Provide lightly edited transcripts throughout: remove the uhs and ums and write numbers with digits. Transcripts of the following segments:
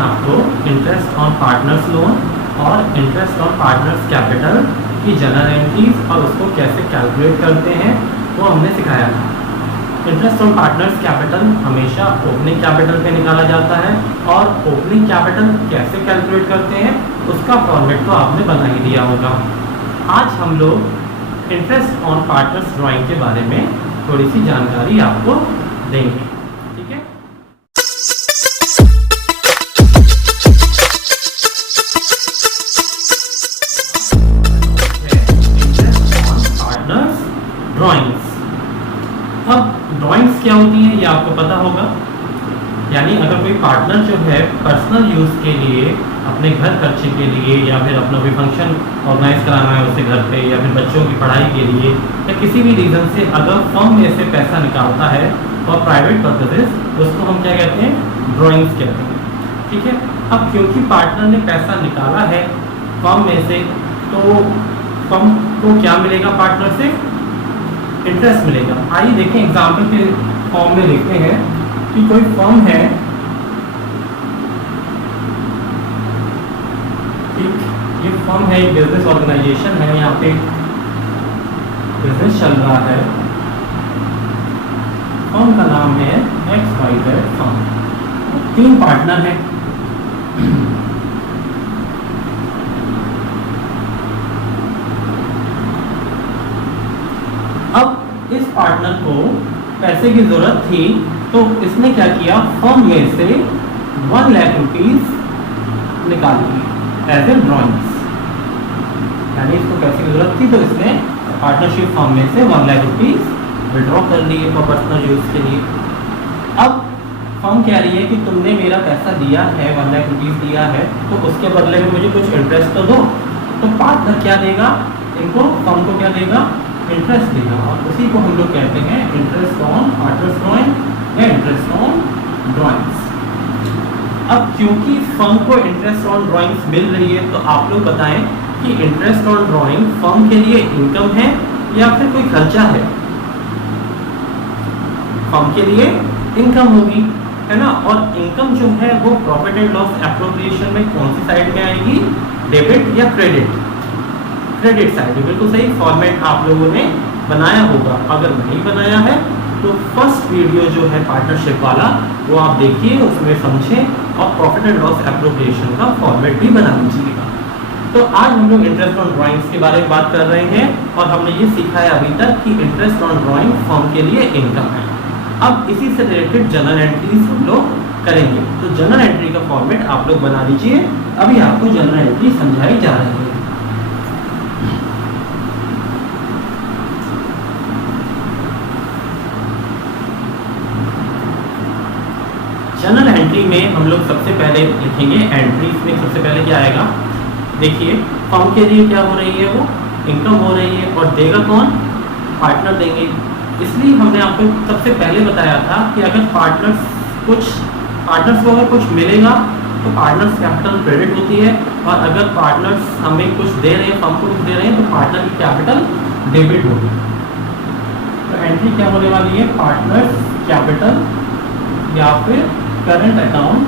आपको interest on partners loan और interest on partners capital की जनरल एंट्रीज और उसको कैसे कैलकुलेट करते हैं वो हमने सिखाया था। इंटरेस्ट ऑन पार्टनर्स कैपिटल हमेशा ओपनिंग कैपिटल पे निकाला जाता है और ओपनिंग कैपिटल कैसे कैलकुलेट करते हैं उसका फॉर्मेट तो आपने बना ही दिया होगा। आज हम लोग इंटरेस्ट ऑन पार्टनर्स ड्राइंग के बारे में थोड़ी सी जानकारी आपको देंगे, ठीक है। Interest on partners drawings. अब ड्राइंग्स क्या होती है ये आपको पता होगा, यानी अगर कोई पार्टनर जो है पर्सनल यूज़ के लिए अपने घर खर्चे के लिए या फिर अपना कोई फंक्शन ऑर्गेनाइज कराना है उसे घर पे या फिर बच्चों की पढ़ाई के लिए या किसी भी रीज़न से अगर फर्म में से पैसा निकालता है और प्राइवेट पर्पजेज, उसको हम क्या कहते हैं, ड्राइंग्स कहते हैं, ठीक है। अब क्योंकि पार्टनर ने पैसा निकाला है फर्म में से तो फर्म को क्या मिलेगा, पार्टनर से इंटरेस्ट मिलेगा। आइए देखें एग्जाम्पल के फॉर्म में लिखते हैं कि कोई फर्म है, ये फर्म है, एक बिजनेस ऑर्गेनाइजेशन है, यहाँ पे बिजनेस चल रहा है, फर्म का नाम है XYZ फर्म, 3 पार्टनर हैं। अब इस पार्टनर को पैसे की जरूरत थी तो इसने क्या किया, फर्म में से 1 लाख रुपीज निकाल लिए एज ए ड्रॉइंग्स, यानी इसको पैसे की जरूरत थी तो इसने पार्टनरशिप फर्म में से 1 लाख रुपीज विड्रॉ कर लिए फॉर पर्सनल यूज के लिए। अब फर्म कह रही है कि तुमने मेरा पैसा दिया है, 1 लाख रुपीज दिया है, तो उसके बदले में मुझे कुछ इंटरेस्ट तो दो। तो पार्टनर क्या देगा, इनको फर्म को क्या देगा, इंटरेस्ट देगा, और उसी को हम लोग कहते हैं इंटरेस्ट ऑन पार्टनर्स ड्राइंग या इंटरेस्ट ऑन ड्राइंग्स। अब क्योंकि फर्म को इंटरेस्ट ऑन ड्राइंग्स मिल रही है तो आप लोग बताएं कि इंटरेस्ट ऑन ड्राइंग फर्म के लिए इनकम है या फिर कोई खर्चा है। फर्म के लिए इनकम होगी, है ना, और इनकम जो है वो प्रॉफिट एंड लॉस एप्रोप्रिएशन में कौन सी साइड में आएगी, डेबिट या क्रेडिट, क्रेडिट साइड। बिल्कुल सही फॉर्मेट आप लोगों ने बनाया होगा, अगर नहीं बनाया है तो फर्स्ट वीडियो जो है पार्टनरशिप वाला वो आप देखिए, उसमें समझें और प्रॉफिट एंड लॉस एप्रोप्रिएशन का फॉर्मेट भी बना लीजिएगा। तो आज हम लोग इंटरेस्ट ऑन ड्राइंग्स के बारे में बात कर रहे हैं और हमने ये सीखा है अभी तक कि इंटरेस्ट ऑन ड्राइंग फर्म के लिए इनकम है। अब इसी से रिलेटेड जनरल एंट्रीज हम लोग करेंगे, तो जनरल एंट्री का फॉर्मेट आप लोग बना लीजिए। अभी आपको जनरल एंट्री समझाई जा रही है। जनरल एंट्री में हम लोग सबसे पहले लिखेंगे, एंट्रीज में सबसे पहले क्या आएगा, देखिए फर्म के लिए क्या हो रही है, वो इनकम हो रही है और देगा कौन, पार्टनर देंगे। इसलिए हमने आपको सबसे पहले बताया था कि अगर पार्टनर्स को अगर कुछ मिलेगा तो पार्टनर्स कैपिटल क्रेडिट होती है, और अगर पार्टनर्स हमें कुछ दे रहे हैं, फर्म को कुछ दे रहे हैं, तो पार्टनर की कैपिटल डेबिट होगी। तो एंट्री क्या होने वाली है, पार्टनर्स कैपिटल या फिर current account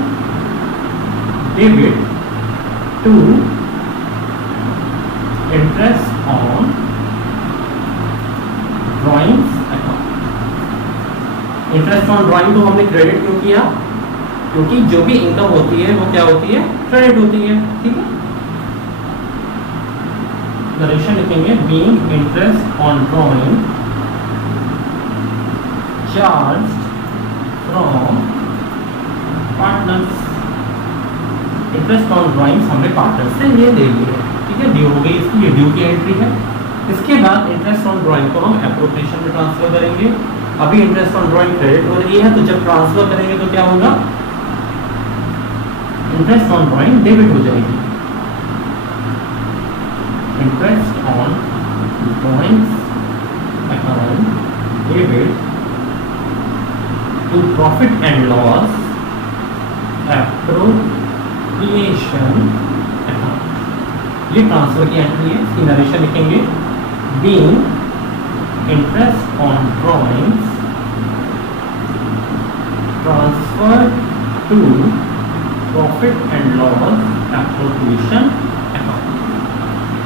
debit to interest on drawings account. Interest on drawing को हमने क्रेडिट क्यों किया, क्योंकि जो भी इनकम होती है वो क्या होती है, क्रेडिट होती है, ठीक है। नरेशन लिखेंगे, being interest on drawing charge from partners. Interest on drawings हमने पार्टनर से ये ले लिए, ठीक है, ड्यू हो गई इसकी, ये ड्यू की एंट्री है। इसके बाद इंटरेस्ट ऑन ड्राइंग को हम एप्रोप्रिएशन में ट्रांसफर करेंगे। अभी इंटरेस्ट ऑन ड्राइंग क्रेडिट हो रही है, तो जब ट्रांसफर करेंगे तो क्या होगा, इंटरेस्ट ऑन ड्राइंग डेबिट हो जाएगी। Interest on drawings account debit to profit and loss appropriation account, ये ट्रांसफर की एंट्री है। इसकी नरेशन लिखेंगे, being interest on drawings transfer to profit profit and loss appropriation account.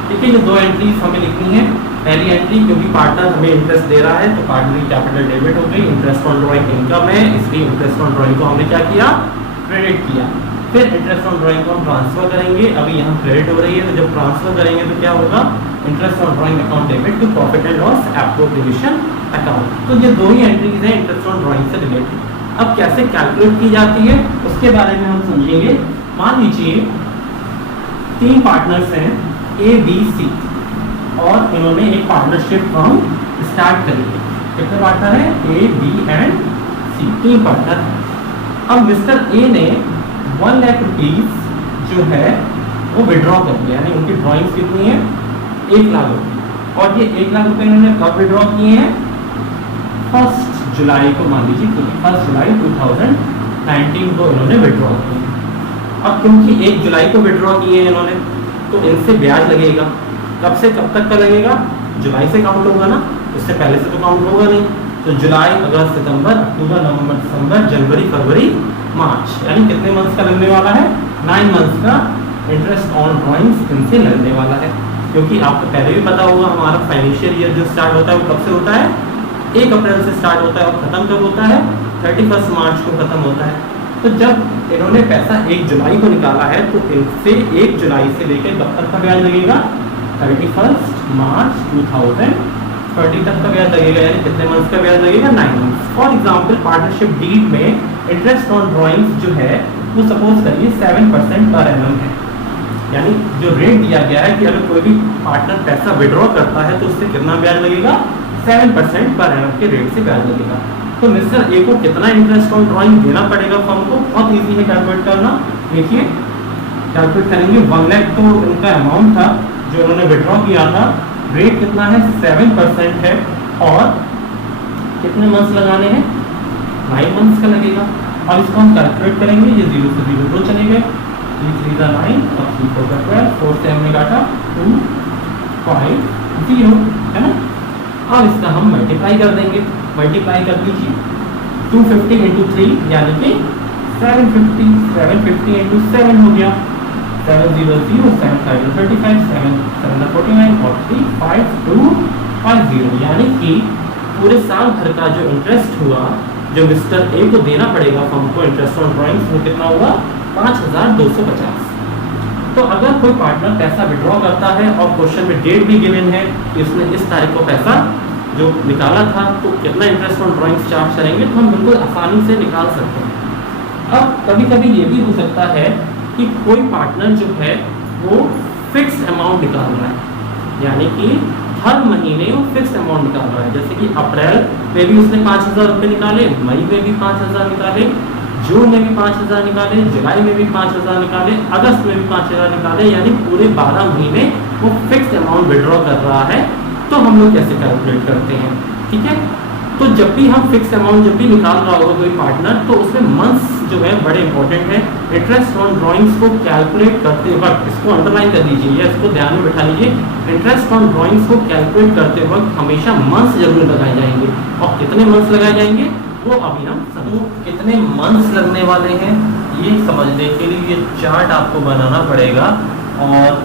ठीक है, ये दो एंट्रीज हमें लिखनी है। पहली एंट्री, क्योंकि पार्टनर हमें इंटरेस्ट दे रहा है तो पार्टनरी कैपिटल डेबिट हो गई, इंटरेस्ट ऑन ड्राइंग इनकम है, इसलिए इंटरेस्ट ऑन ड्राइंग को हमने क्या किया, क्रेडिट किया। फिर इंटरेस्ट ऑन ड्राइंग को हम ट्रांसफर करेंगे, अभी यहाँ क्रेडिट हो रही है तो जब ट्रांसफर करेंगे तो क्या होगा, interest on drawing account debit to profit and loss appropriation account. तो ये दो ही एंट्रीज हैं इंटरेस्ट ऑन ड्राइंग से रिलेटेड। अब कैसे कैलकुलेट की जाती है उसके बारे में हम समझेंगे। मान लीजिए 3 पार्टनर्स हैं ए बी सी और इन्होंने एक पार्टनरशिप फर्म स्टार्ट करी है। कितने पार्टनर हैं, A B and C, 3 partner. अब मिस्टर ए ने 1 लाख रुपीज जो है वो विड्रॉ कर दिया, यानी उनकी ड्राइंग्स कितनी है, 1 लाख रुपये। और ये 1 लाख रुपये इन्होंने कब विड्रॉ किए हैं, 1 जुलाई को मान लीजिए, 1 जुलाई 2019 को इन्होंने विड्रॉ किए। अब क्योंकि 1 जुलाई को विड्रॉ किए हैं इन्होंने, तो इनसे ब्याज लगेगा। कब से कब तक का लगेगा, जुलाई से काउंट होगा ना, इससे पहले से तो काउंट होगा नहीं। तो जुलाई, अगस्त, सितंबर, अक्टूबर, नवंबर, दिसंबर, जनवरी, फरवरी, मार्च, यानी कितने मंथ्स का लगने वाला है, 9 मंथ्स का इंटरेस्ट ऑन ड्राइंग्स इनसे लगने वाला है। क्योंकि आपको पहले भी पता होगा हमारा फाइनेंशियल ईयर जो स्टार्ट होता है वो कब से होता है, 1 अप्रैल से स्टार्ट होता है और ख़त्म कब होता है, 31 मार्च को ख़त्म होता है। तो जब इन्होंने पैसा 1 जुलाई को निकाला है तो इनसे 1 जुलाई से लेकर कब तक का ब्याज लगेगा, 31 मार्च 2030 तक का ब्याज लगेगा, यानी कितने मंथ्स का ब्याज लगेगा, 9 months. For example partnership deed में इंटरेस्ट ऑन ड्राइंग्स जो है वो सपोज करिए 7% पर एनम है, यानी जो रेट दिया गया है कि अगर कोई भी पार्टनर पैसा विड्रॉ करता है तो उससे कितना ब्याज लगेगा, 7% पर एनम के रेट से ब्याज लगेगा। तो मिस्टर ए को कितना इंटरेस्ट ऑन ड्राइंग देना पड़ेगा फर्म को, बहुत ईजी है कैलकुलेट करना। देखिए कैलकुलेट करेंगे, 1 लाख तो इनका अमाउंट था जो उन्होंने विड्रॉ किया था, रेट कितना है, 7% है और कितने मंथ्स लगाने हैं, 9 मंथ्स का लगेगा। अब इसको हम कैलकुलेट करेंगे, ये 0 से 0 2 चले गए, 3 3 9 और 3 4 12, 4 से हमने काटा 2 5 0 है ना। अब इसका हम मल्टीप्लाई कर देंगे, मल्टीप्लाई कर दीजिए, 250 इंटू 3 यानी कि 750, 750 इंटू 7 हो गया, 700 7 5 35 7 7 49 और 3 5 2 5 0, यानी कि पूरे साल भर का जो इंटरेस्ट हुआ जो मिस्टर ए को देना पड़ेगा फर्म को इंटरेस्ट ऑन ड्राइंग्स, वो कितना हुआ, 5250। तो अगर कोई पार्टनर पैसा विड्रॉ करता है और क्वेश्चन में डेट भी गिवन है कि उसने इस तारीख को पैसा जो निकाला था तो कितना इंटरेस्ट ऑन ड्राइंग्स चार्ज करेंगे, तो हम बिल्कुल आसानी से निकाल सकते हैं। अब कभी कभी ये भी हो सकता है कि कोई पार्टनर जो है वो फिक्स्ड अमाउंट निकाल रहा है, यानी कि हर महीने वो फिक्स्ड अमाउंट निकाल रहा है। जैसे कि अप्रैल में भी उसने 5000 रुपये निकाले, मई में भी 5000 निकाले, जून में भी 5000 निकाले, जुलाई में भी 5000 निकाले, अगस्त में भी 5000 निकाले, यानी पूरे 12 महीने वो फिक्स्ड अमाउंट विड्रॉ कर रहा है। तो हम लोग कैसे कैलकुलेट करते हैं, ठीक है। तो जब भी हम फिक्स्ड अमाउंट जब भी निकाल रहा होगा कोई पार्टनर, तो उसमें मंथ्स जो है बड़े इंपॉर्टेंट है। इंटरेस्ट ऑन ड्राइंग्स को कैलकुलेट करते वक्त इसको अंडरलाइन कर लीजिए या इसको ध्यान में बिठा लीजिए, इंटरेस्ट ऑन ड्राइंग्स को कैलकुलेट करते वक्त हमेशा मंथ्स जरूर लगाए जाएंगे। और कितने मंथ्स लगाए जाएंगे वो अभी हम समझो, कितने मंथ्स लगने वाले हैं ये समझने के लिए ये चार्ट आपको बनाना पड़ेगा और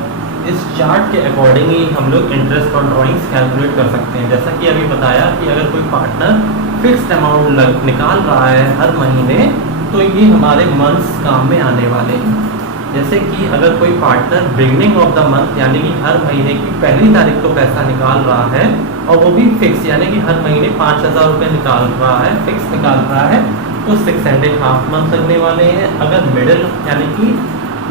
इस चार्ट के अकॉर्डिंग ही हम लोग इंटरेस्ट ऑन ड्राइंग्स कैलकुलेट कर सकते हैं। जैसा कि अभी बताया कि अगर कोई पार्टनर फिक्स्ड अमाउंट निकाल रहा है हर महीने, तो ये हमारे मंथ्स काम में आने वाले हैं। जैसे कि अगर कोई partner beginning of the month यानी कि हर महीने की पहली तारीख को पैसा निकाल रहा है और वो भी फिक्स यानी कि हर महीने 5000 रुपये निकाल रहा है, फिक्स निकाल रहा है, तो 6.5 मंथ लगने वाले हैं। अगर मिडिल यानी कि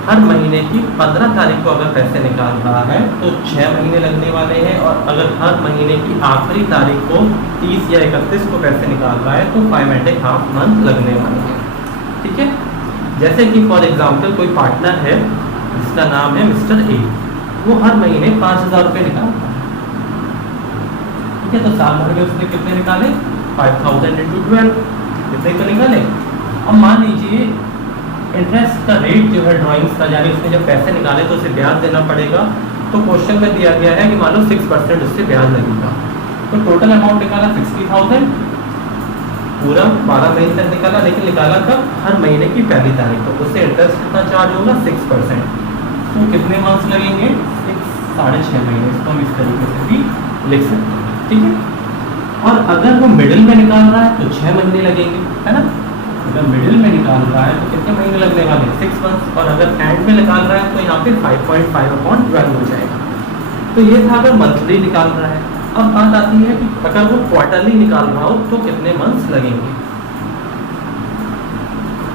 हर महीने की 15 तारीख को अगर पैसे निकाल रहा है तो 6 महीने लगने वाले हैं। और अगर हर महीने की आखिरी तारीख को 30 या 31 को पैसे निकाल रहा है तो 5.5 मंथ लगने वाले हैं, ठीक है। जैसे कि फॉर एग्जांपल कोई पार्टनर है जिसका नाम है मिस्टर ए, वो हर महीने 5000 रुपये निकालता है, ठीक है। तो साल भर में उसने कितने निकाले, 5000 इंटू 12 कितने को निकाले। अब मान लीजिए इंटरेस्ट का रेट जो है ड्राइंग्स का, यानी उसने जब पैसे निकाले तो उसे ब्याज देना पड़ेगा। तो क्वेश्चन में दिया गया है कि मान लो 6% उससे ब्याज लगेगा। तो टोटल अमाउंट निकाला 60,000 पूरा 12 महीने तक निकाला, लेकिन निकाला कब? हर महीने की पहली तारीख को। उससे इंटरेस्ट कितना चार्ज होगा? 6%। तो कितने मंथ्स लगेंगे? 6, 6.5 महीने। इसको हम इस तरीके से भी लिख सकते हैं, ठीक है। और अगर वो मिडिल में निकाल रहा है तो 6 महीने लगेंगे, है ना। अगर मिडिल में निकाल रहा है तो कितने महीने लगने वाले हैं? 6 मंथ्स। और अगर एंड में निकाल रहा है तो यहाँ पे 5.5/12 हो जाएगा। तो ये था अगर मंथली निकाल रहा है। अब बात आती है कि अगर वो क्वार्टरली निकाल रहा हो तो कितने मंथ्स लगेंगे।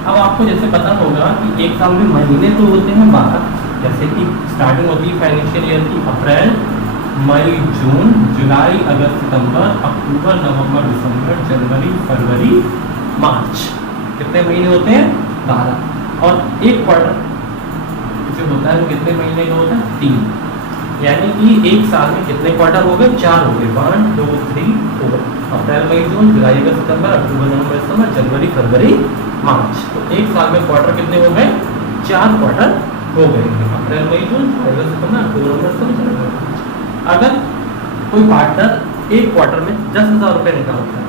अब आपको जैसे पता होगा कि एक साल में महीने तो होते हैं 12, जैसे कि स्टार्टिंग होती है फाइनेंशियल ईयर की अप्रैल, मई, जून, जुलाई, अगस्त, सितंबर, अक्टूबर, नवंबर, दिसंबर, जनवरी, फरवरी, मार्च। कितने महीने होते हैं? 12। और एक क्वार्टर जो होता है वो कितने महीने का होता है? 3। यानी कि एक साल में कितने क्वार्टर हो गए? 4 हो गए। 1, 2, 3, 4। अप्रैल, मई, जून, जुलाई, अगस्त, सितंबर, अक्टूबर, नवंबर, दिसंबर, जनवरी, फरवरी, मार्च। तो एक साल में क्वार्टर कितने हो गए? 4 क्वार्टर हो गए। अप्रैल, मई, जून, जुलाई, अगस्त, सितंबर, अक्टूबर, नवंबर, दिसंबर, जनवरी, मार्च। अगर कोई पार्टनर एक क्वार्टर में 10,000 रुपये निकालता है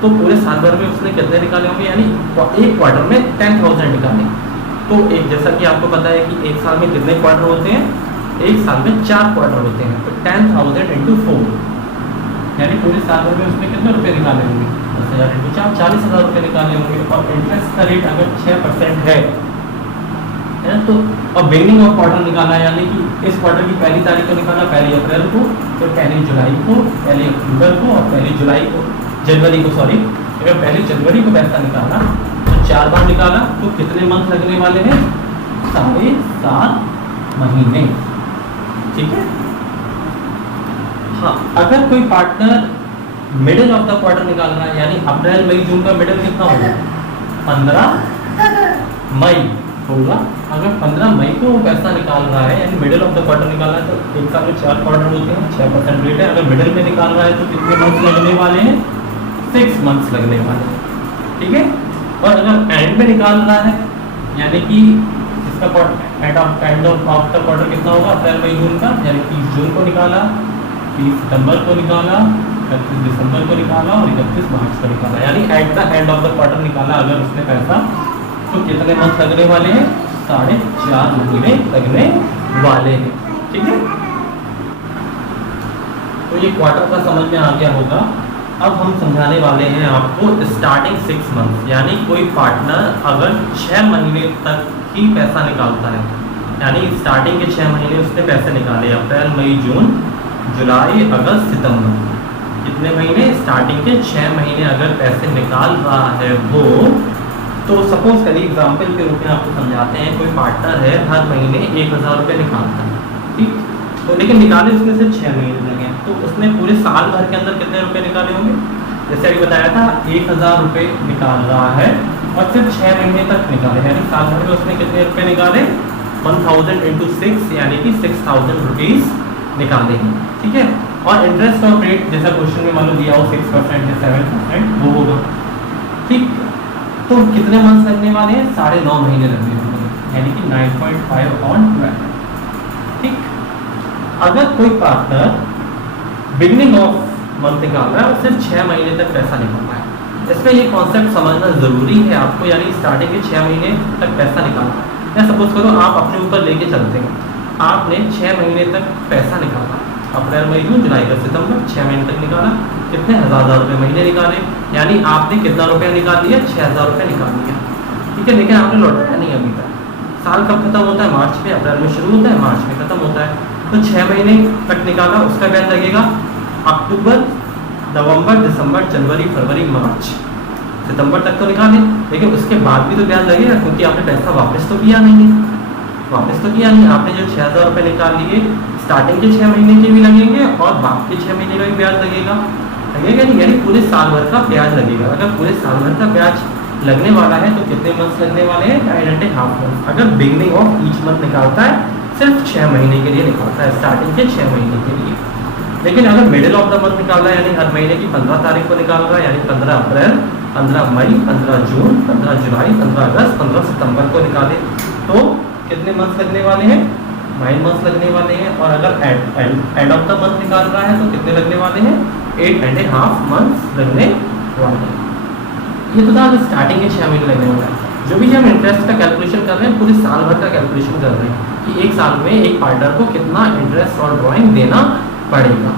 तो पूरे साल भर में उसने कितने निकाले होंगे? यानी एक क्वार्टर में 10,000 निकाले। तो एक, जैसा कि आपको पता है कि एक साल में कितने क्वार्टर होते हैं? एक साल में 4 क्वार्टर होते हैं। तो 10,000 × 4, यानी पूरे साल भर में उसने कितने रुपए निकाले होंगे? 10,000 × 4, 40,000 रुपये निकाले होंगे। और इंटरेस्ट का रेट अगर 6% है तो, और बिगिनिंग ऑफ क्वार्टर निकाला, यानी कि इस क्वार्टर की पहली तारीख को निकाला, 1 अप्रैल को, फिर 1 जुलाई को, 1 अक्टूबर को और 1 जुलाई को, जनवरी को, सॉरी, अगर 1 जनवरी को पैसा निकाला तो 4 बार निकाला तो कितने मंथ लगने वाले हैं? 7.5 महीने, ठीक है। हाँ, अगर कोई partner middle of the quarter निकाल रहा है, यानी अप्रैल, मई, जून का मिडिल कितना होगा? 15 मई होगा। अगर 15 मई को वो पैसा निकाल रहा है, यानी मिडिल ऑफ द क्वार्टर निकाला है, तो एक साल में 4 क्वार्टर होते हैं, 6% रेट है। अगर मिडिल में निकाल रहा है तो कितने मंथ्स लगने वाले हैं? 6 मंथ्स लगने वाले हैं, ठीक है। और अगर एंड में निकाल रहा है, यानी कि इसका एंड ऑफ द क्वार्टर कितना होगा? अप्रैल, मई, जून का, यानी 30 जून को निकाला, 30 सितंबर को निकाला, 31 दिसंबर को निकाला और 31 मार्च को निकाला, यानी at the end of the quarter निकाला अगर उसने पैसा, तो कितने मंथ लगने वाले हैं? 4.5 महीने लगने वाले हैं, ठीक है। तो ये क्वार्टर का समझ में आ गया होगा। अब हम समझाने वाले हैं आपको स्टार्टिंग 6 मंथ, यानी कोई पार्टनर अगर 6 महीने तक ही पैसा निकालता है, यानी स्टार्टिंग के 6 महीने उसने पैसे निकाले, अप्रैल, मई, जून, जुलाई, अगस्त, सितंबर, कितने महीने? स्टार्टिंग के 6 महीने अगर पैसे निकाल रहा है वो, तो सपोज करिए एग्जाम्पल के रूप में आपको समझाते हैं, कोई पार्टनर है हर महीने 1,000 रुपये निकालता है, ठीक। तो लेकिन निकाले उसने सिर्फ 6 महीने लगे, तो उसने पूरे साल भर के अंदर कितने रुपए निकाले होंगे? जैसे अभी बताया था 1,000 रुपये निकाल रहा है और सिर्फ 6 महीने तक निकाले, यानी साल भर में उसने कितने रुपये निकाले? 1000 × 6, यानी कि 6,000 रुपीज़ निकाले हैं, ठीक है। और इंटरेस्ट ऑफ रेट जैसा क्वेश्चन में मान लो दिया हो 6% या 7% वो होगा, ठीक। तो कितने मंथ लगने वाले हैं? 9.5 महीने लगने वाले हैं, यानी कि 9.5/12, ठीक। अगर कोई पार्टनर बिगिनिंग ऑफ मंथ निकाल रहा है और सिर्फ 6 महीने तक पैसा निकाल रहा है, इसमें ये कॉन्सेप्ट समझना ज़रूरी है आपको, यानी स्टार्टिंग के 6 महीने तक पैसा निकालना है। या सपोज करो आप अपने ऊपर लेके चलते हैं, आपने 6 महीने तक पैसा निकाला, अप्रैल, मई, जून, जुलाई, अगस्त, सितंबर, 6 महीने तक निकाला, कितने? 1,000 रुपये महीने निकाले, यानी आपने कितना रुपया निकाल लिया? 6,000 रुपये निकाल लिया, ठीक है। लेकिन आपने लौटाया नहीं अभी तक। साल कब खत्म होता है? मार्च में, अप्रैल में शुरू होता है, मार्च में खत्म होता है। तो 6 महीने तक निकाला, उसका ब्याज लगेगा अक्टूबर, नवंबर, दिसंबर, जनवरी, फरवरी, मार्च, सितंबर तक तो निकाले, लेकिन उसके बाद भी तो ब्याज लगेगा, क्योंकि आपने पैसा वापस तो किया नहीं है, वापस तो किया नहीं। आपने जो 6,000 रुपये निकाल लिए, स्टार्टिंग के 6 महीने के भी लगेंगे और बाद के 6 महीने का भी ब्याज लगेगा नहीं, यानी पूरे साल भर का ब्याज लगेगा। अगर पूरे साल भर का ब्याज लगने वाला है तो कितने मंथ्स लगने वाले हैं? 9.5 मंथ। अगर बिगनिंग ऑफ ईच मंथ निकालता है, सिर्फ 6 महीने के लिए निकालता है, स्टार्टिंग के 6 महीने के लिए। लेकिन अगर मिडिल ऑफ द मंथ निकाल रहा है, यानी हर महीने की 15 तारीख को निकाल रहा है, यानी 15 अप्रैल, 15 मई, 15 जून, 15 जुलाई, 15 अगस्त, 15 सितंबर को निकाले, तो कितने मंथ्स लगने वाले हैं? 9 मंथ्स लगने वाले हैं। और अगर एंड ऑफ द मंथ निकाल रहा है तो कितने लगने वाले हैं? 8.5 मंथ्स लगने वाले हैं, ये तो था स्टार्टिंग के 6 महीने लगने वाला है। जो भी हम इंटरेस्ट का कैलकुलेशन कर रहे हैं पूरे साल भर का कैलकुलेशन कर रहे हैं कि एक साल में एक पार्टनर को कितना इंटरेस्ट और ड्राइंग देना पड़ेगा।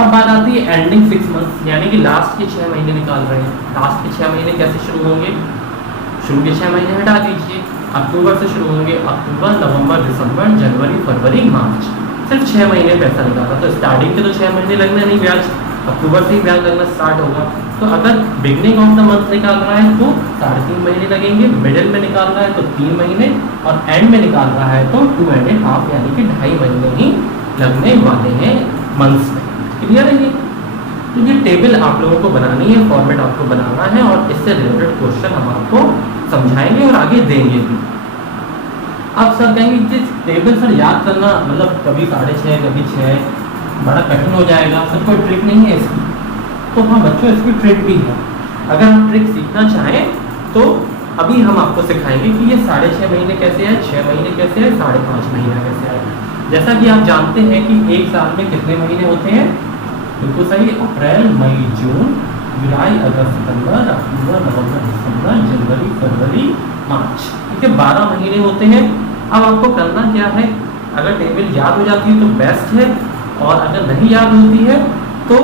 अब बात आती है एंडिंग 6 मंथ्स, यानी कि लास्ट के 6 महीने निकाल रहे हैं। लास्ट के 6 महीने कैसे शुरू होंगे? शुरू के 6 महीने हटा दीजिए, अक्टूबर से शुरू होंगे। अक्टूबर, नवंबर, दिसंबर, जनवरी, फरवरी, मार्च, सिर्फ 6 महीने पैसा निकाला। तो स्टार्टिंग के तो 6 महीने लगने नहीं ब्याज, अक्टूबर से ही ब्याज लगना स्टार्ट होगा। तो अगर बिगनिंग ऑफ द मंथ निकाल रहा है तो 3.5 महीने लगेंगे, मिडिल में निकाल रहा है तो 3 महीने, और एंड में निकाल रहा है तो 2.5 यानी कि 2.5 महीने ही लगने वाले हैं मंथ्स में। क्लियर है ये? तो ये टेबल आप लोगों को बनानी है, फॉर्मेट आपको बनाना है, और इससे रिलेटेड क्वेश्चन हम आपको समझाएंगे और आगे देंगे भी। आप सर कहेंगे कि टेबल सर याद करना मतलब कभी 6.5 कभी 6 बड़ा कठिन हो जाएगा, सर कोई ट्रिक नहीं है इसकी। तो हाँ बच्चों, इसकी ट्रिक भी है। अगर आप ट्रिक सीखना चाहें तो अभी हम आपको सिखाएंगे कि ये 6.5 महीने कैसे है, 6 महीने कैसे है, 5.5 महीना कैसे है। जैसा कि आप जानते हैं कि एक साल में कितने महीने होते हैं? बिल्कुल सही, अप्रैल, मई, जून, जुलाई, अगस्त, सितंबर, अक्टूबर, नवंबर, दिसंबर, जनवरी, फरवरी, मार्च। ठीक है, 12 महीने होते हैं। अब आपको करना क्या है? अगर टेबल याद हो जाती है तो बेस्ट है, और अगर नहीं याद होती है तो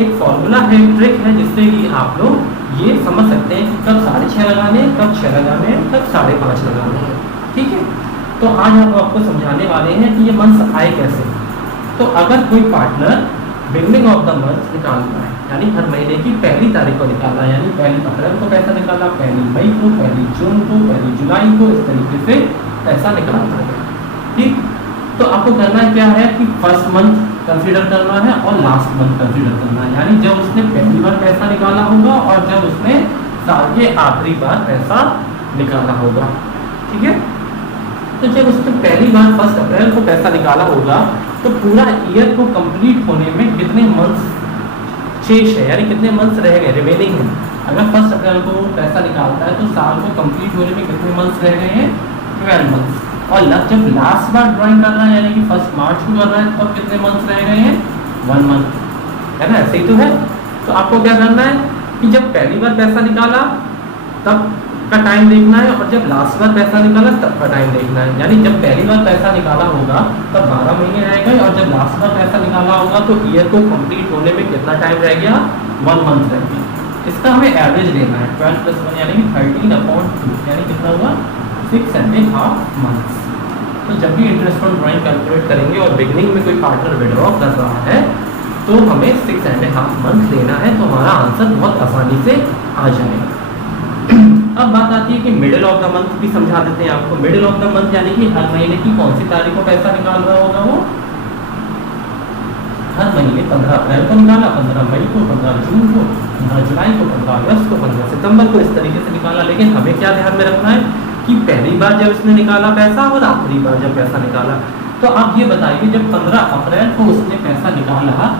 एक फॉर्मूला है, ट्रिक है, जिससे कि आप लोग ये समझ सकते हैं कि कब 6.5 लगाने हैं, कब 6 लगाने हैं, कब 5.5 लगाने हैं। ठीक है, तो आज हम आपको समझाने वाले हैं कि ये मंथ्स आए कैसे। तो अगर कोई partner beginning of the month निकालना है, यानी हर महीने की पहली तारीख को निकालना है, यानी 1 अप्रैल को पैसा निकाला, 1 मई को, 1 जून को, 1 जुलाई को, इस तरीके से पैसा निकालना है। ठीक, तो आपको करना क्या है कि फर्स्ट मंथ कंसीडर करना है और लास्ट मंथ कंसीडर करना है, यानी जब उसने पहली बार पैसा निकाला होगा और जब उसने साल के आखिरी बार पैसा निकाला होगा। ठीक है, तो जब उसने पहली बार 1 अप्रैल को पैसा निकाला होगा तो पूरा ईयर को कंप्लीट होने में कितने मंथ्स शेष है, यानी कितने मंथ्स रह गए, रिमेनिंग है। अगर 1 अप्रैल को पैसा निकालता है तो साल को कंप्लीट होने में कितने मंथ्स रह गए हैं? 12 मंथ्स। और जब लास्ट बार ड्राइंग कर रहा है, यानी कि 1 मार्च को कर रहा है, तब कितने मंथ्स रह गए हैं? 1 मंथ, है ना? ऐसे ही तो है। तो आपको क्या करना है कि जब पहली बार पैसा निकाला तब का टाइम देखना है, और जब लास्ट बार पैसा निकाला तब का टाइम देखना है। यानी जब पहली बार पैसा निकाला होगा तब 12 महीने रह गए, और जब लास्ट बार पैसा निकाला होगा तो ईयर को कंप्लीट होने में कितना टाइम रह गया? 1 मंथ रह गया। इसका हमें एवरेज लेना है, 12 + 1 यानी कि 13/2, यानी कितना हुआ? 6.5 मंथ्स। तो जब भी इंटरेस्ट ऑन ड्राइंग कैलकुलेट करेंगे और बिगनिंग में कोई पार्टनर विड्रॉ कर रहा है तो हमें 6.5 मंथ लेना है, तो हमारा आंसर बहुत आसानी से आ जाएगा। अब बात आती है कि मिडिल ऑफ द मंथ भी समझा देते हैं आपको। मिडिल ऑफ द मंथ यानी कि हर महीने की कौन सी तारीख को पैसा निकाल रहा होगा? वो हर महीने 15 अप्रैल को निकाला, 15 मई को, 15 जून को, 15 जुलाई को, 15 अगस्त को, 15 सितंबर को, इस तरीके से निकाला। लेकिन हमें क्या ध्यान में रखना है कि पहली बार जब उसने निकाला पैसा और आखिरी बार जब पैसा निकाला। तो आप ये बताइए, जब 15 अप्रैल को उसने पैसा निकाला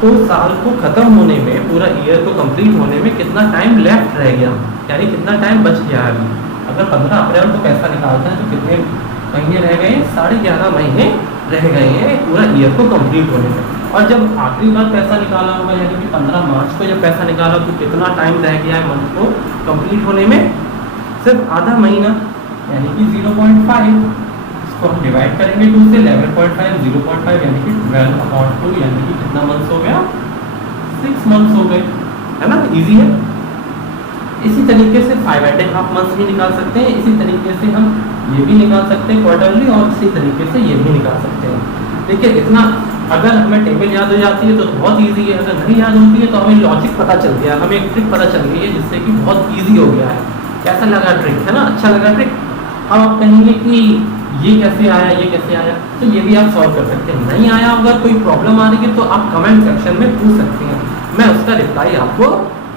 तो साल को खत्म होने में, पूरा ईयर को कंप्लीट होने में कितना टाइम लेफ्ट रह गया, यानी कितना टाइम बच गया है अभी। अगर 15 अप्रैल को पैसा निकालता है तो कितने महीने रह गए? 11.5 महीने रह गए हैं पूरा ईयर को कंप्लीट होने में। और जब आखिरी बार पैसा निकाला होगा, यानी कि 15 मार्च को जब पैसा निकाला तो कितना टाइम रह गया है मंथ को कंप्लीट होने में? सिर्फ आधा महीना, यानी कि 0.5। इसको हम डिवाइड करेंगे 2 से, 11.5 0.5 यानी कि 12/2, यानी कि कितना मंथ्स हो गया? 6 मंथ्स हो गए, है ना? इजी है। इसी तरीके से 5.5 मंथ्स भी निकाल सकते हैं। इसी तरीके से हम ये भी निकाल सकते हैं क्वार्टरली, और इसी तरीके से ये भी निकाल सकते हैं। देखिए, इतना अगर हमें टेबल याद हो जाती है तो बहुत इजी है, अगर नहीं याद होती है तो हमें लॉजिक पता चल गया, हमें एक ट्रिक पता चल गई है, जिससे कि बहुत ईजी हो गया है। कैसा लगा ट्रिक, है ना? अच्छा लगा ट्रिक। अब आप कहेंगे कि ये कैसे आया, ये कैसे आया, तो ये भी आप सॉल्व कर सकते हैं। नहीं आया, अगर कोई प्रॉब्लम आ रही है तो आप कमेंट सेक्शन में पूछ सकते हैं, मैं उसका रिप्लाई आपको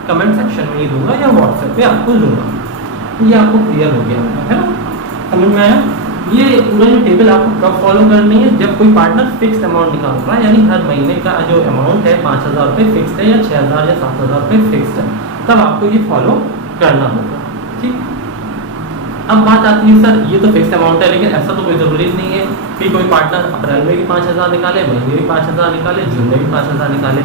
कमेंट सेक्शन में ही दूंगा या व्हाट्सएप पे आपको दूंगा। तो ये आपको क्लियर हो गया, है ना? समझ में आया? ये पूरा जो टेबल आपको कब फॉलो करनी है? जब कोई पार्टनर फिक्स्ड अमाउंट निकाल रहा है, यानी हर महीने का जो अमाउंट है 5,000 रुपये फिक्स्ड है, या 6,000 या 7,000 रुपये फिक्स्ड है, तब आपको ये फॉलो करना होगा। ठीक, अब बात आती है सर ये तो फिक्स्ड अमाउंट है, लेकिन ऐसा तो कोई ज़रूरी नहीं है कि कोई पार्टनर अप्रैल में भी 5,000 निकाले, मई में भी 5,000 निकाले, जून में भी 5,000 निकाले।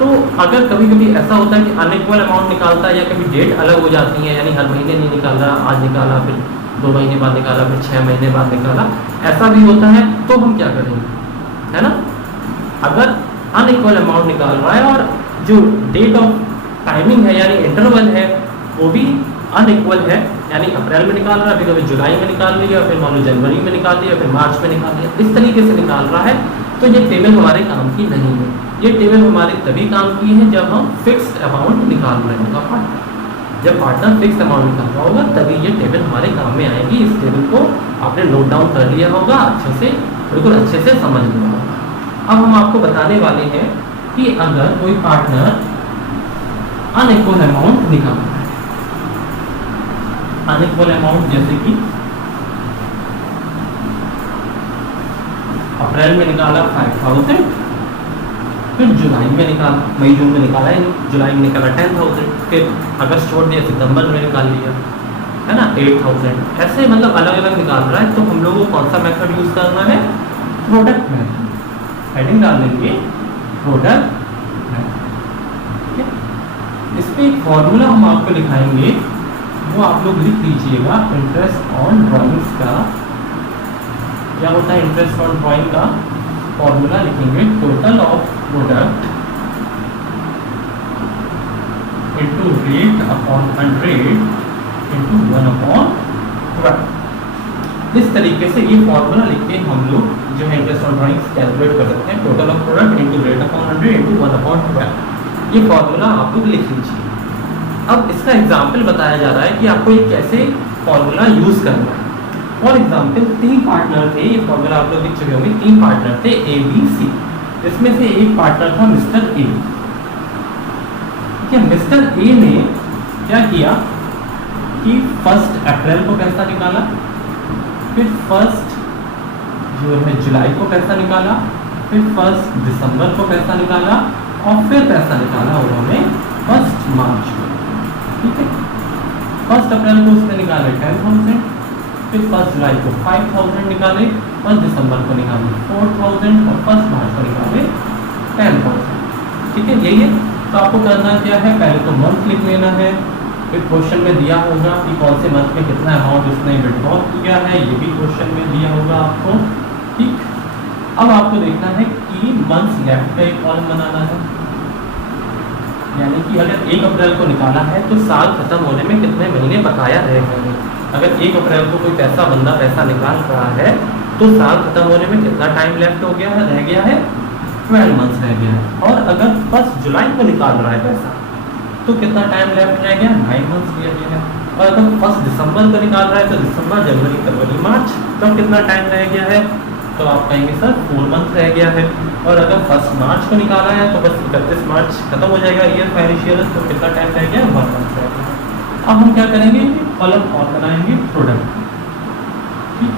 तो अगर कभी कभी ऐसा होता है कि अनइक्वल अमाउंट निकालता है या कभी डेट अलग हो जाती है, यानी हर महीने नहीं निकाल रहा, आज निकाला फिर 2 महीने बाद निकाला फिर 6 महीने बाद निकाला, ऐसा भी होता है, तो हम क्या करेंगे, है ना। अगर अनइक्वल अमाउंट निकाल रहा है और जो डेट ऑफ टाइमिंग है यानी इंटरवल है वो भी अनइक्वल है, यानी अप्रैल में निकाल रहा है, फिर कभी जुलाई में निकाल लिया, फिर मान लो जनवरी में निकाल लिया, फिर मार्च में निकाल लिया, इस तरीके से निकाल रहा है, तो ये टेबल हमारे काम की नहीं है। ये टेबल हमारे तभी काम की है जब हम फिक्स्ड अमाउंट निकाल रहे होगा पार्टनर। जब पार्टनर फिक्स्ड अमाउंट निकाल रहा होगा तभी ये टेबल हमारे काम में आएगी। इस टेबल को आपने नोट डाउन कर लिया होगा अच्छे से, बिल्कुल अच्छे से समझ लिया होगा। अब हम आपको बताने वाले हैं कि अगर कोई पार्टनर अनइक्वल अमाउंट निकाल रहा है, अनइक्वल अमाउंट जैसे कि अप्रैल में निकाला 5000, फिर जुलाई में निकाला, मई जून में निकाला, जुलाई में निकाला 10,000, फिर अगस्त छोड़ दिया, सितंबर में निकाल लिया, है ना 8,000, ऐसे मतलब अलग अलग निकाल रहा है। तो हम लोगों को कौन सा मेथड यूज करना है, प्रोडक्ट मेथड। हेडिंग डाल देंगे प्रोडक्ट मेथड। इस पे एक फॉर्मूला हम आपको दिखाएंगे, वो आप लोग लिख लीजिएगा। इंटरेस्ट ऑन ड्राइंग्स का क्या होता है, इंटरेस्ट ऑन ड्राइंग का फॉर्मूला लिखेंगे, total of product into rate upon 100 into 1/12। इस तरीके से ये फॉर्मूला लिख के हम लोग जो है इंटरेस्ट ऑन ड्राइंग्स कैलकुलेट कर सकते हैं। Total of product into rate upon 100 into 1/12, ये फॉर्मूला आप लोग लिख लीजिए। अब इसका एग्जाम्पल बताया जा रहा है कि आपको ये कैसे फॉर्मूला यूज करना है। फॉर एग्जाम्पल 3 पार्टनर थे, ये फॉर्मूला आप लोग लिख चुके होंगे। 3 पार्टनर थे ए बी सी, इसमें से एक पार्टनर था मिस्टर ए। ठीक है, मिस्टर ए ने क्या किया कि 1 अप्रैल को पैसा निकाला, फिर 1 जो है जुलाई को पैसा निकाला, फिर 1 दिसंबर को पैसा निकाला, और फिर पैसा निकाला उन्होंने 1 मार्च को। ठीक है, 1 अप्रैल को उसने निकाले 10,000, फिर 1 जुलाई को 5,000 निकाले, 1 दिसंबर को निकाले 4,000 और 1 मार्च को निकाले 10,000। ठीक है, यही है। तो आपको करना क्या है, पहले तो मंथ लिख लेना है, फिर क्वेश्चन में दिया होगा कि कौन से मंथ में कितना अमाउंट उसने विड्रॉ किया है, ये भी क्वेश्चन में दिया होगा आपको। ठीक, अब आपको देखना है कि मंथ्स लेफ्ट का एक कॉलम बनाना है, यानी कि अगर 1 अप्रैल को निकाला है तो साल खत्म होने में कितने महीने बकाया रह गए हैं। अगर 1 अप्रैल को कोई बंदा पैसा निकाल रहा है तो साल खत्म होने में कितना टाइम लेफ्ट हो गया है, रह गया है 12 मंथ्स रह गया है। और अगर 1 जुलाई को निकाल रहा है पैसा तो कितना टाइम लेफ्ट रह गया, 9 मंथ्स रह गया है। और अगर 1 दिसंबर को निकाल रहा है तो दिसंबर, जनवरी, फरवरी, मार्च, तो कितना टाइम रह गया है, तो आप कहेंगे सर 4 मंथ रह गया है। और अगर 1 मार्च को निकाला है तो बस 31 मार्च खत्म हो जाएगा ईयर फाइनेंशियल, तो कितना टाइम रह गया, 1 मंथ रह गया। अब हम क्या करेंगे, कॉलम और बनाएंगे प्रोडक्ट। ठीक,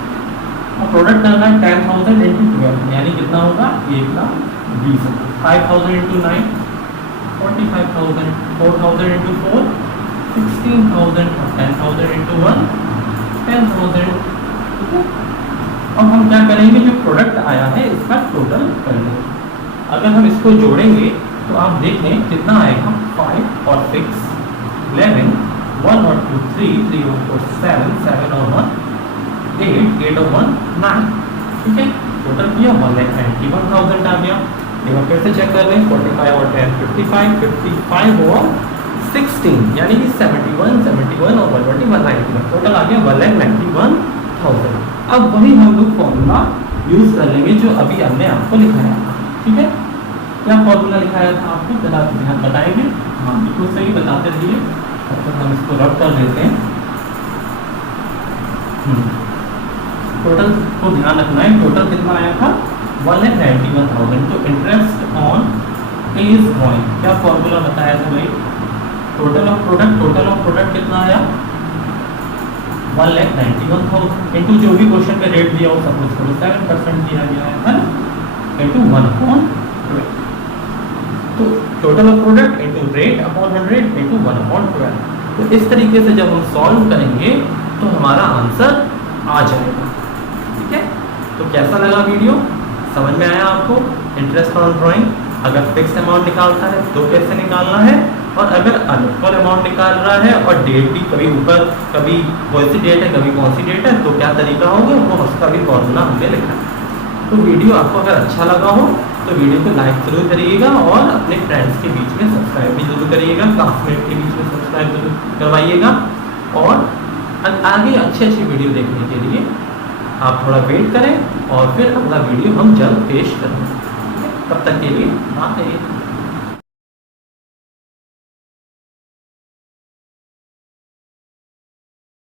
और प्रोडक्ट करना है 10,000 इंटू 12, यानी कितना होगा 1,20,000, 5,000 इंटू 9 45,000, 4,000 इंटू 4 16,000 और 10,000 इंटू 1 10,000। ठीक है, अब हम क्या करेंगे, जो प्रोडक्ट आया है इसका टोटल कर लेंगे। अगर हम इसको जोड़ेंगे तो आप देख लें कितना आएगा, 5 और 6 11, 1 और 2 3, 3 और 4 7, 7 और 1 8, 8 और 1 9। ठीक है, टोटल किया 1,91,000 आ गया। एक बार फिर से चेक कर लें, 45 और 10 55, 55 और 16, यानी कि 71, 71 और 120 191, टोटल आ गया 1,91,000। अब वही हम लोग फॉर्मूला यूज कर लेंगे जो अभी हमने आपको लिखाया था। ठीक है, क्या फॉर्मूला लिखाया था आपको, जरा ध्यान बताएंगे। हाँ, बिल्कुल सही बताते रहिए, तब तक हम इसको रब कर देते हैं। टोटल को ध्यान रखना है, टोटल कितना आया था 1,91,000। तो इंटरेस्ट ऑन पेज ड्राइंग, क्या फॉर्मूला बताया था भाई, टोटल ऑफ प्रोडक्ट कितना आया 1,91,000 इंटू जो भी क्वेश्चन पे रेट दिया हो, सपोज करो 7% दिया गया है ना, इंटू 1/12। तो total of product into rate upon 100 into 1/12। तो इस तरीके से जब हम सॉल्व करेंगे तो हमारा आंसर आ जाएगा। ठीक है, तो कैसा लगा वीडियो, समझ में आया आपको इंटरेस्ट ऑन ड्राइंग? अगर फिक्स अमाउंट निकालता है तो कैसे निकालना है, और अगर अनइक्वल अमाउंट निकाल रहा है और डेट भी कभी ऊपर कभी कौन सी डेट है कभी कौन सी डेट है, तो क्या तरीका होगा वो उसका भी फॉर्मूला हमने लिखा है। तो वीडियो आपको अगर अच्छा लगा हो तो वीडियो को लाइक जरूर करिएगा और अपने फ्रेंड्स के बीच में सब्सक्राइब भी जरूर करिएगा, क्लासमेट के बीच में सब्सक्राइब जरूर करवाइएगा। और आगे अच्छी अच्छी वीडियो देखने के लिए आप थोड़ा वेट करें और फिर अगला वीडियो हम जल्द पेश करेंगे। तब तक के लिए बाय।